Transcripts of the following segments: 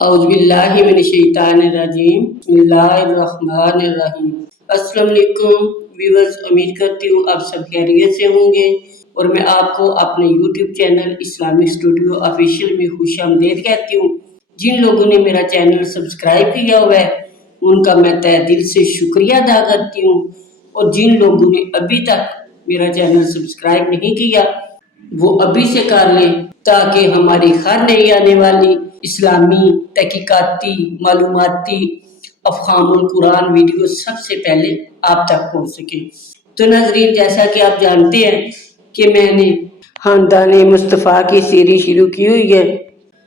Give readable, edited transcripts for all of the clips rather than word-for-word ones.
औज़ुबिल्लाहि मिनश्शैतानिर्रजीम बिस्मिल्लाहिर्रहमानिर्रहीम। अस्सलाम वालेकुम व्यूअर्स, उम्मीद करती हूँ आप सब खैरियत से होंगे और मैं आपको अपने YouTube channel Islamic studio official में खुशामदीद कहती हूँ। जिन लोगों ने मेरा चैनल सब्सक्राइब किया हुआ है उनका मैं तहे दिल से शुक्रिया अदा करती हूँ, और जिन लोगों ने अभी तक मेरा चैनल सब्सक्राइब नहीं किया वो अभी से कर लें, ताकि हमारी हर नई आने वाली इस्लामी तहकीकाती मालूमाती अफ़हामुल कुरान वीडियो सबसे पहले आप तक पहुँच सके। तो नाज़रीन, जैसा कि आप जानते हैं कि मैंने खानदान मुस्तफ़ा की सीरीज शुरू की हुई है,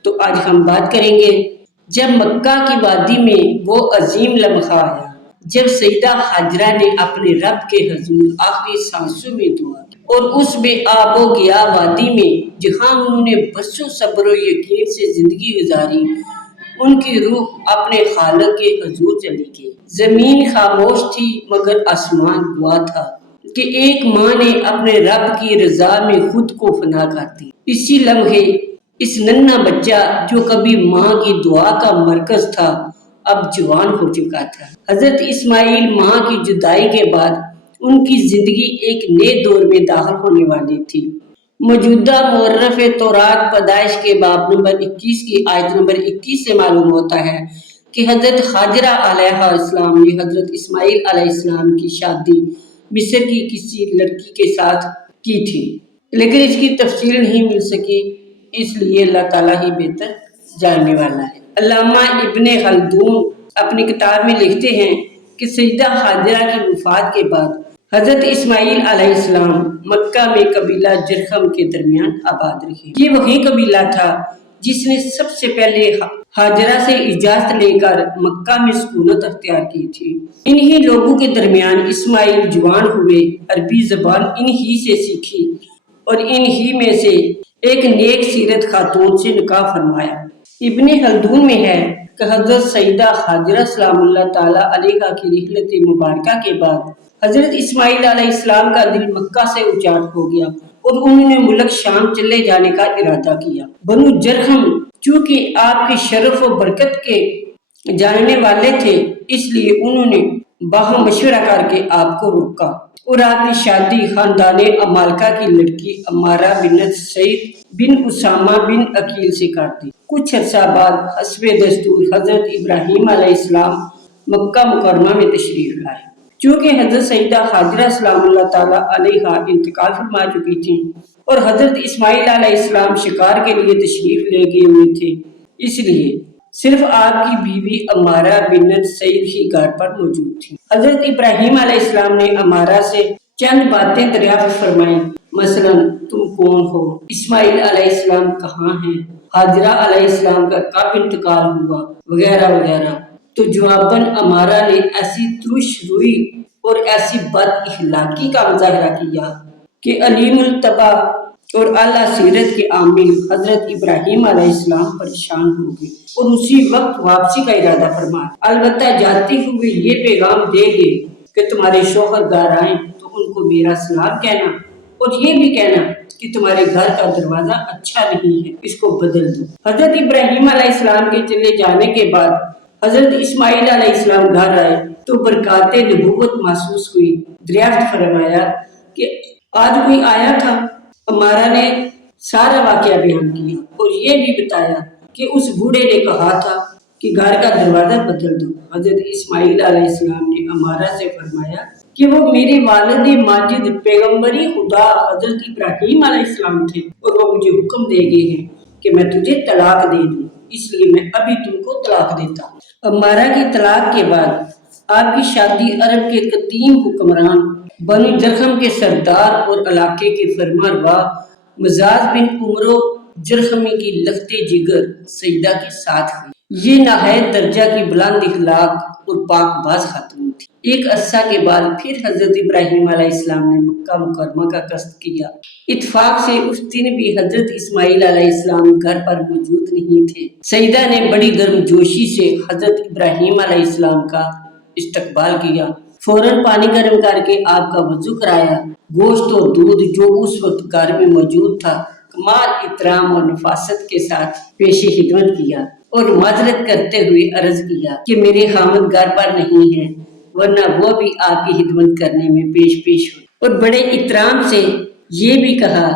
तो आज हम बात करेंगे जब मक्का की वादी में वो अजीम लम्हा आया जब सईदा हाजरा ने अपने रब के हजूर आखिरी सांसों में दुआ की, और उसमें आबो गया वादी में जहाँ उन्होंने बरसों सब्र और यकीन से जिंदगी गुजारी, उनकी रूह अपने खालिक के हजूर चली गई। जमीन खामोश थी मगर आसमान दुआ था कि एक माँ ने अपने रब की रजा में खुद को फना कर दी। इसी लम्हे इस नन्हा बच्चा जो कभी माँ की दुआ का मरकज था अब जवान हो चुका था। हजरत इस्माइल माँ की जुदाई के बाद उनकी जिंदगी एक नए दौर में दाखिल होने वाली थी। मौजूदा मुअर्रफ तौरात पैदाइश के बाब नंबर 21 की आयत नंबर 21 से मालूम होता है कि हजरत हाजरा अलैहिस्सलाम ने हजरत इस्माइल अलैहिस्सलाम की शादी मिस्र की किसी लड़की के साथ की थी, लेकिन इसकी तफसील नहीं मिल सकी, इसलिए अल्लाह ताला ही बेहतर जानने वाला है। अल्लामा इब्ने खल्दून अपनी किताब में लिखते हैं कि सईदा हाजरा की वफात के बाद हजरत इस्माइल अलैहिस्सलाम मक्का में कबीला जरखम के दरमियान आबाद रहे। ये वही कबीला था जिसने सबसे पहले हाजरा से इजाजत लेकर मक्का में सुकूनत अख्तियार की थी। इन्हीं लोगों के दरमियान इस्माइल जवान हुए, अरबी जबान इन्हीं से सीखी और इन्हीं में से एक नेक सीरत खातून से निकाह फरमाया। इब्ने खल्दून में है कि हजरत सईदा हाजरा सलामुल्लाह ताला अलैहा की रिहलत मुबारका के बाद हजरत इस्माइल अलैहिस्सलाम का दिल मक्का से उचाट हो गया और उन्होंने मुल्क शाम चले जाने का इरादा किया। बनु जरहम चूंकि आपकी शरफ और बरकत के जानने वाले थे, इसलिए उन्होंने बाहम मशवरा करके आपको रोका और आपकी शादी खानदाने अमालका की लड़की अमारा बिन सईद बिन उसामा बिन अकील से कर दी। कुछ अर्सा बाद हस्बे दस्तूर हजरत इब्राहीम अलैहिस्सलाम मक्का मुकरमा में तशरीफ लाए। चूँकि हजरत सईदा हाजरा सलामुल्लाह ताला अलैहा इंतकाल फरमा चुकी थी और हजरत इस्माइल अलैहिस्सलाम शिकार के लिए तशरीफ ले गए हुए थे, इसलिए सिर्फ आपकी बीवी अमारा बिन सईद ही घर पर मौजूद थी। हजरत इब्राहीम अलैहिस्सलाम ने अमारा से चंद बातें दरियाफ्त फरमाई, मसलन तुम कौन हो, इस्माइल अलैहिस्सलाम कहाँ हैं, हाजरा अलैहिस्सलाम का कब इंतकाल हुआ, वगैरह वगैरह। तो जवाबन अमारा ने ऐसी तुरुश रुई और ऐसी बद इखलाकी का मुजाहरा किया कि अलीमुल तबा और आला सीरत के आमिल हजरत इब्राहीम अलैहिस्सलाम परेशान हो गए और उसी वक्त वापसी का इरादा फरमाया। अलबत्ता जाते हुए ये पैगाम दे गए कि तुम्हारे शौहर घर आए तो उनको मेरा सलाम कहना और ये भी कहना कि तुम्हारे घर का दरवाजा अच्छा नहीं है, इसको बदल दो। हजरत इब्राहीम अलैहिस्सलाम के चले जाने के बाद हजरत इस्माइल अलैहिस्सलाम घर आए तो बरकाते नबूवत महसूस हुई। दरियाफ्त फरमाया कि आज कोई आया था। अमारा ने सारा वाकया बयान किया और ये भी बताया कि उस बूढ़े ने कहा था कि घर का दरवाजा बदल दो। हजरत इस्माइल अलैहिस्सलाम ने अमारा से फरमाया कि वो मेरे वालिद माजिद पैगम्बरी खुदा हजरत इब्राहीम अलैहिस्सलाम थे और वो मुझे हुक्म दे गए हैं कि मैं तुझे तलाक दे दूं, इसलिए मैं अभी तुमको तलाक देता हूँ। अमारा की तलाक के बाद आपकी शादी अरब के कदीम हुक्मरान बनु जरखम के सरदार और इलाके के फरमारवा मजाज बिन उमरो जरखमी की लखते जिगर सईदा के साथ हुई। ये नहायत दर्जा की बुलंद इखलाक और पाकबाज खातून थी। एक अरसा के बाद फिर हजरत इब्राहीम अलैहिस्सलाम ने मक्का मुकरमा का कस्द किया। इत्तेफाक से उस दिन भी हजरत इस्माइल अलैहिस्सलाम घर पर मौजूद नहीं थे। सईदा ने बड़ी गर्मजोशी से हजरत इब्राहीम अलैहिस्सलाम का इस्तकबाल किया, फौरन पानी गर्म करके आपका वजू कराया, गोश्त और दूध जो उस वक्त घर में मौजूद था कमाल इतराम और नफासत के साथ पेशे खिदमत किया اور معذرت کرتے ہوئے عرض کیا کہ میرے خامد گھر پر نہیں ہے، ورنہ وہ بھی آپ کی خدمت کرنے میں پیش ہو۔ اور بڑے احترام سے یہ بھی کہا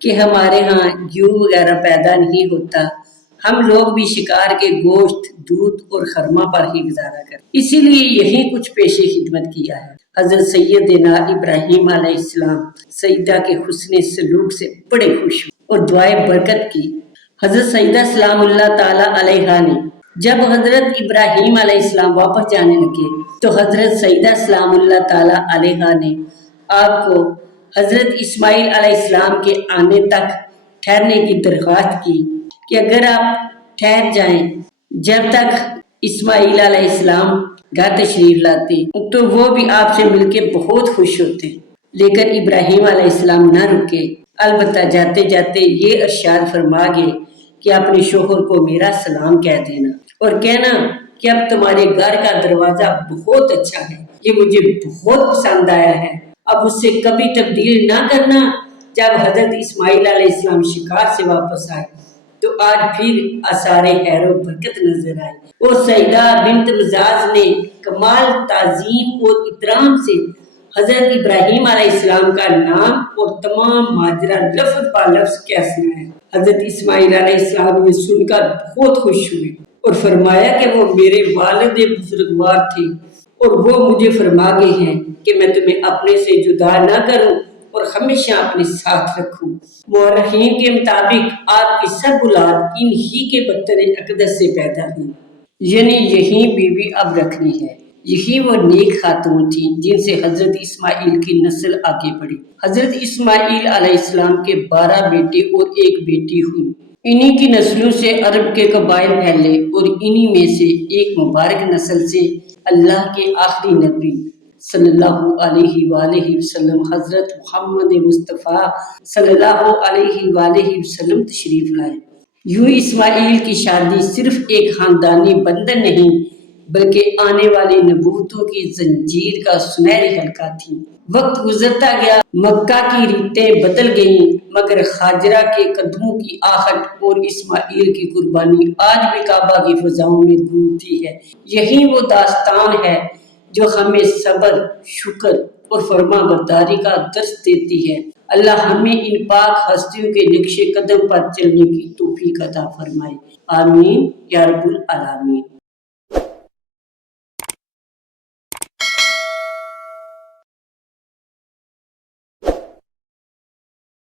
کہ ہمارے ہاں گیو وغیرہ پیدا نہیں ہوتا، ہم لوگ بھی شکار کے گوشت، دودھ اور خرما پر ہی گزارا کرتے، اسی لیے یہی کچھ پیش خدمت کیا ہے۔ حضرت سیدنا ابراہیم علیہ السلام سیدہ کے حسن سلوک سے بڑے خوش ہوئے اور دعائے برکت کی۔ حضرت سیدہ سلام اللہ تعالی علیہا نے جب حضرت ابراہیم علیہ السلام واپس جانے لگے تو حضرت سیدہ سلام اللہ تعالی علیہا نے آپ کو حضرت اسماعیل علیہ السلام کے آنے تک ٹھہرنے کی درخواست کی کہ اگر آپ ٹھہر جائیں جب تک اسماعیل علیہ السلام گھر تشریف لاتے تو وہ بھی آپ سے مل کے بہت خوش ہوتے، لیکن ابراہیم علیہ السلام نہ رکے، البتہ جاتے جاتے یہ ارشاد فرما گئے کہ اپنے شوہر کو میرا سلام کہہ دینا اور کہنا کہ اب تمہارے گھر کا دروازہ بہت اچھا ہے، یہ مجھے بہت پسند آیا ہے، اب اس سے کبھی تبدیل نہ کرنا۔ جب حضرت اسماعیل علیہ السلام شکار سے واپس آئے تو آج پھر آثار خیر و برکت نظر آئے اور سیدہ بنت مزاج نے کمال تعظیم اور احترام سے حضرت ابراہیم علیہ السلام کا نام اور تمام ماجرا لفظ پا لفظ کیا سنایا۔ حضرت اسماعیل علیہ السلام نے سن کر بہت خوش ہوئے اور فرمایا کہ وہ میرے والد بزرگوار تھے اور وہ مجھے فرما گئے ہیں کہ میں تمہیں اپنے سے جدا نہ کروں اور ہمیشہ اپنے ساتھ رکھوں۔ مورخین کے مطابق آپ کی سب اولاد ان ہی کے بطن اقدس سے پیدا ہوئی، یعنی یہی بیوی اب رکھنی ہے۔ یہی وہ نیک خاتون تھی جن سے حضرت اسماعیل کی نسل آگے بڑھی۔ حضرت اسماعیل علیہ السلام کے 12 بیٹے اور ایک بیٹی ہوئی۔ انہی کی نسلوں سے عرب کے قبائل پھیلے اور انہی میں سے ایک مبارک نسل سے اللہ کے آخری نبی صلی اللہ علیہ وآلہ وسلم حضرت محمد مصطفیٰ صلی اللہ علیہ وآلہ وسلم تشریف لائے۔ یوں اسماعیل کی شادی صرف ایک خاندانی بندھن نہیں بلکہ آنے والی نبوتوں کی زنجیر کا سنہری حلقہ تھی۔ وقت گزرتا گیا، مکہ کی ریتیں بدل گئیں، مگر ہاجرہ کے قدموں کی آہٹ اور اسماعیل کی قربانی آج بھی کعبہ کی فضاؤں میں گونجتی ہے۔ یہی وہ داستان ہے جو ہمیں صبر، شکر اور فرما برداری کا درس دیتی ہے۔ اللہ ہمیں ان پاک ہستیوں کے نقش قدم پر چلنے کی توفیق عطا فرمائے، آمین یا رب العالمین۔